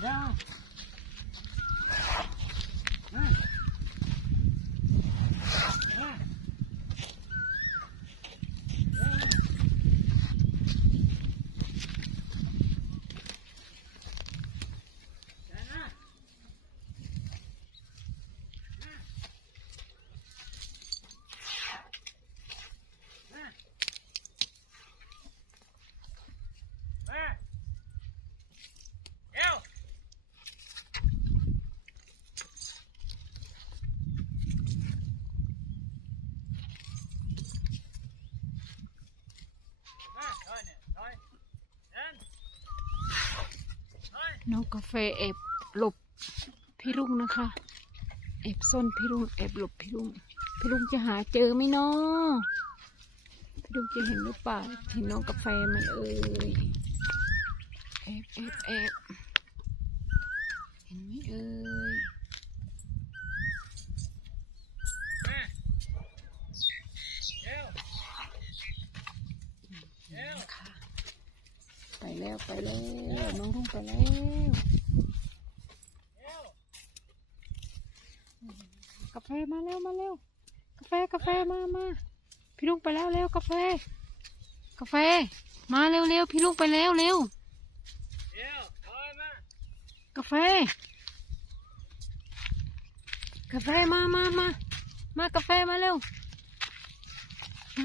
香 น้องกาแฟแอบหลบพี่ลุงนะคะแอบซ่อนพี่ลุงแอบหลบพี่ลุงพี่ลุงจะหาเจอไหมเนาะพี่ลุงจะเห็นหรือเปล่าเห็นน้องกาแฟไหมเอ่ยแอบแอบแอบเห็นไหมเอ่ยค่ะไป แล้วไปแล้วน้องลุงไปแล้วกาแฟมาเร็วมาเร็วกาแฟกาแฟมามาพี่ลุงไปแล้วเร็วกาแฟ กาแฟ มาเร็วเร็วพี่ลุงไปแล้วเร็วกาแฟ กาแฟมามามามากาแฟมาเร็ว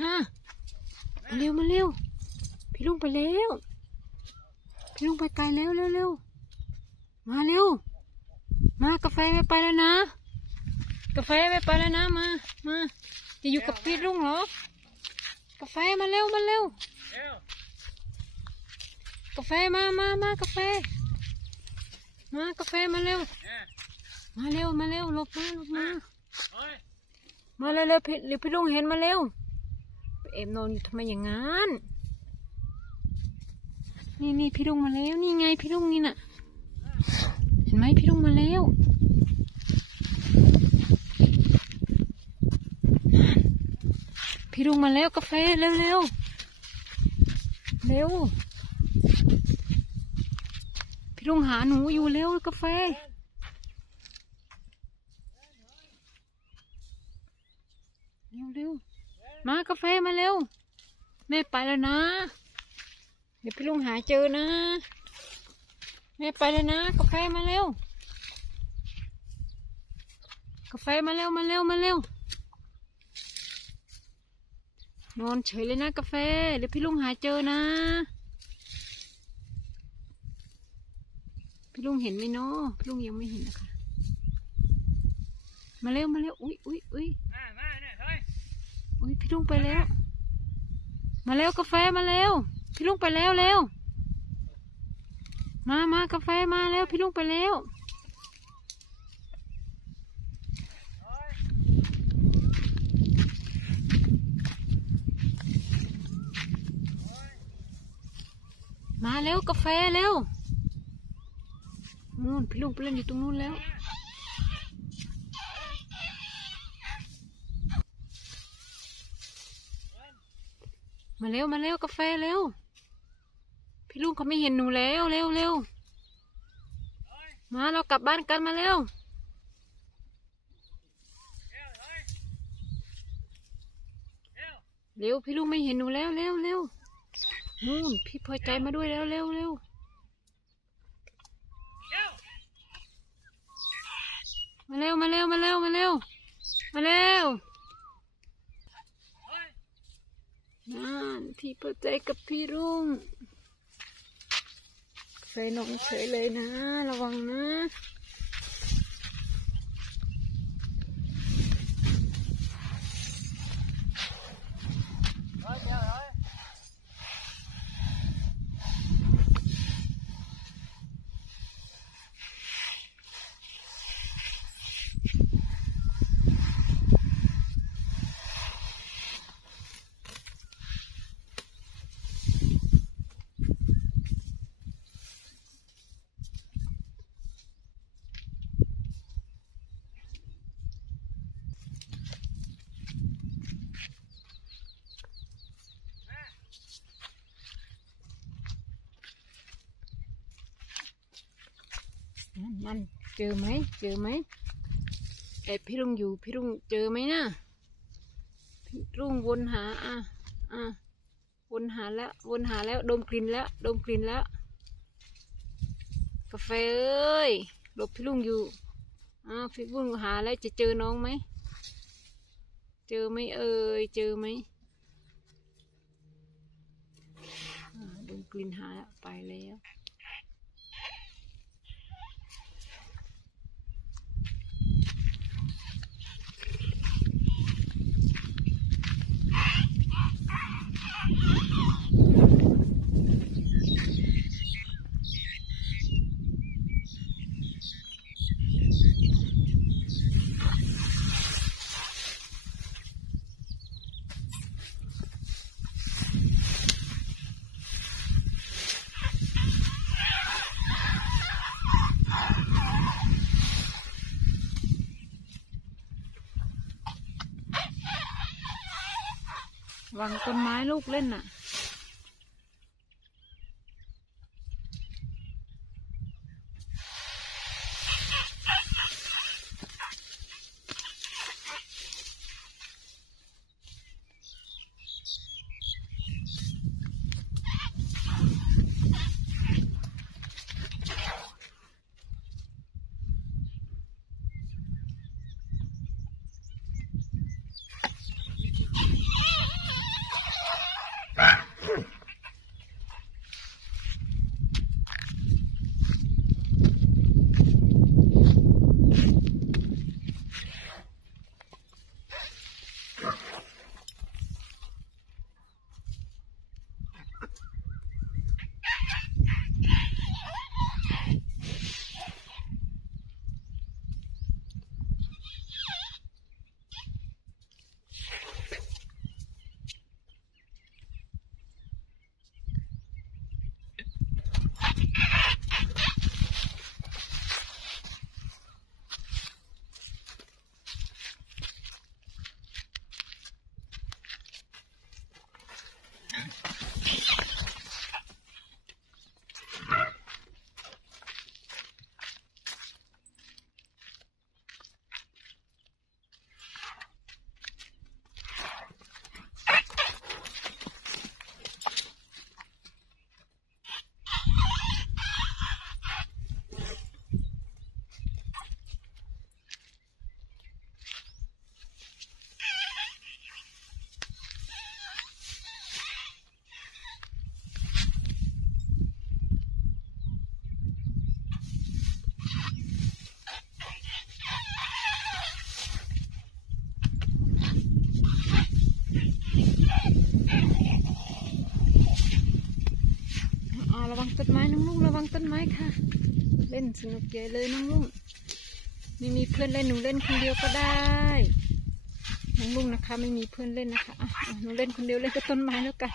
มาเร็วมาเร็วพี่ลุงไปแล้ว พี่ลุงไปไกลแล้วเร็วเร็วมาเร็ว มากาแฟไม่ไปแล้วนะ กาแฟไม่ไปแล้วนะมามาจะอยู่กับพี่ลุงเหรอกาแฟมาเร็วมาเร็ว กาแฟมามามากาแฟ มากาแฟมาเร็ว มาเร็วมาเร็วหลบมาหลบมามาเร็วเร็วพี่เร็วพี่ลุงเห็นมาเร็วเอ็มนอนอยู่ทำไมอย่างงั้น นี่นี่พี่ลุงมาแล้วนี่ไงพี่ลุงนี่น่ะ เห็นไหมพี่ลุงมาแล้วพี่ลุงมาแล้วกาแฟเร็วเร็วเร็วพี่ลุงหาหนูอยู่เร็วกาแฟเร็วเร็วมากาแฟมาเร็วแม่ไปแล้วนะ เดี๋ยวพี่ลุงหาเจอนะ แม่ไปแล้วนะ กาแฟมาเร็ว กาแฟมาเร็วมาเร็วมาเร็ว นอนเฉยเลยนะกาแฟ เดี๋ยวพี่ลุงหาเจอนะ พี่ลุงเห็นไหมเนาะพี่ลุงยังไม่เห็นนะคะ มาเร็วมาเร็ว อุ้ยอุ้ยอุ้ยอุ้ยพี่ลุงไปแล้ว มาเร็วกาแฟมาเร็ว พี่ลุงไปแล้วเร็วมามากาแฟมาแล้วพี่ลุงไปแล้วมาเร็วกาแฟเร็วนู่นพี่ลุงไปเล่นอยู่ตรงนู้นแล้ว มาเร็วมาเร็วกาแฟเร็ว พี่ลุงเขาไม่เห็นหนูแล้วเร็วเร็วมาเรากลับบ้านกันมาเร็วเร็วพี่ลุงไม่เห็นหนูแล้วเร็วเร็วนู่นพี่พอใจมาด้วยแล้วเร็วเร็วมาเร็วมาเร็วมาเร็วมาเร็วมาเร็วนั่นพี่พอใจกับพี่รุ่ง ใส่นมเฉยเลยนะ ระวังนะ นั่นเจอไหมเจอไหมแอบพี่ลุงอยู่พี่ลุงเจอไหมนะพี่ลุงวนหาอะอะวนหาแล้ววนหาแล้วดมกลิ่นแล้วดมกลิ่นแล้ว กาแฟเอ้ยหลบพี่ลุงอยู่อ้าพี่ลุงหาแล้วจะเจอน้องไหมเจอไหมเอ่ยเจอไหมดมกลิ่นหาไปแล้ว วางต้นไม้ลูกเล่นน่ะ ต้นไม้น้องลุงระวังต้นไม้ค่ะ เล่นสนุกใหญ่เลยน้องลุงไม่มีเพื่อนเล่นหนูเล่นคนเดียวก็ได้น้องลุงนะคะ ไม่มีเพื่อนเล่นนะคะหนูเล่นคนเดียวเล่นกับต้นไม้แล้วกัน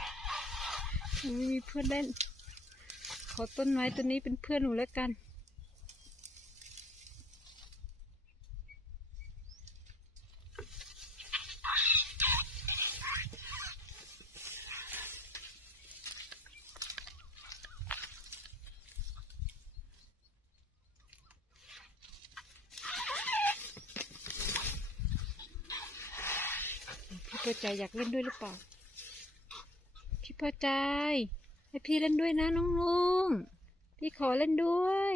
ไม่มีเพื่อนเล่น ขอต้นไม้ต้นนี้เป็นเพื่อนหนูแล้วกัน พี่พอใจอยากเล่นด้วยหรือเปล่า พี่พอใจ ให้พี่เล่นด้วยนะน้องลุงพี่ขอเล่นด้วย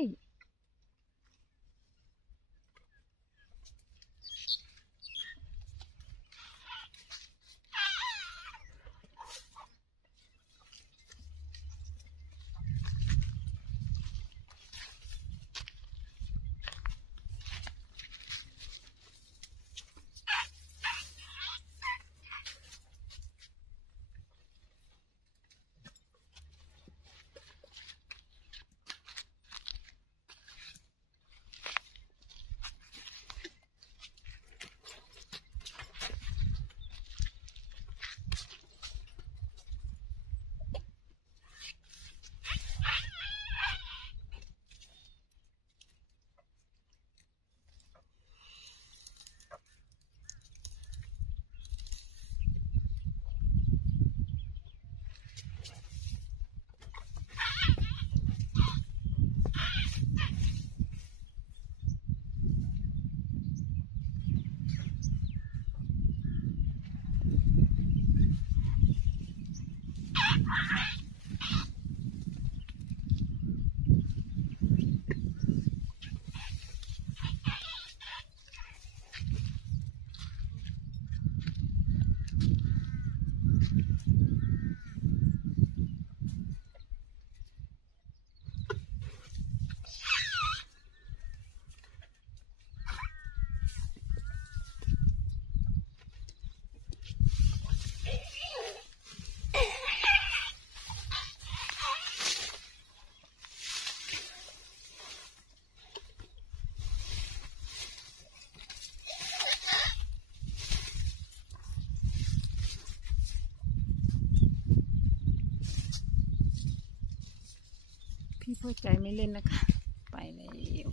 หัวใจไม่เล่นนะคะ ไปแล้ว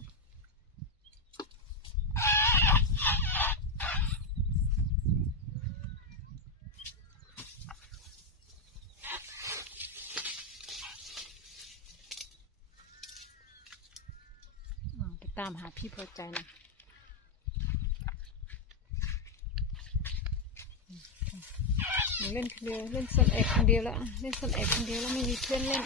ไปตามหาพี่พอใจนะเล่นคนเดียวเล่นสนเอกคนเดียวแล้วเล่นสนเอกคนเดียวแล้วไม่มีเพื่อนเล่น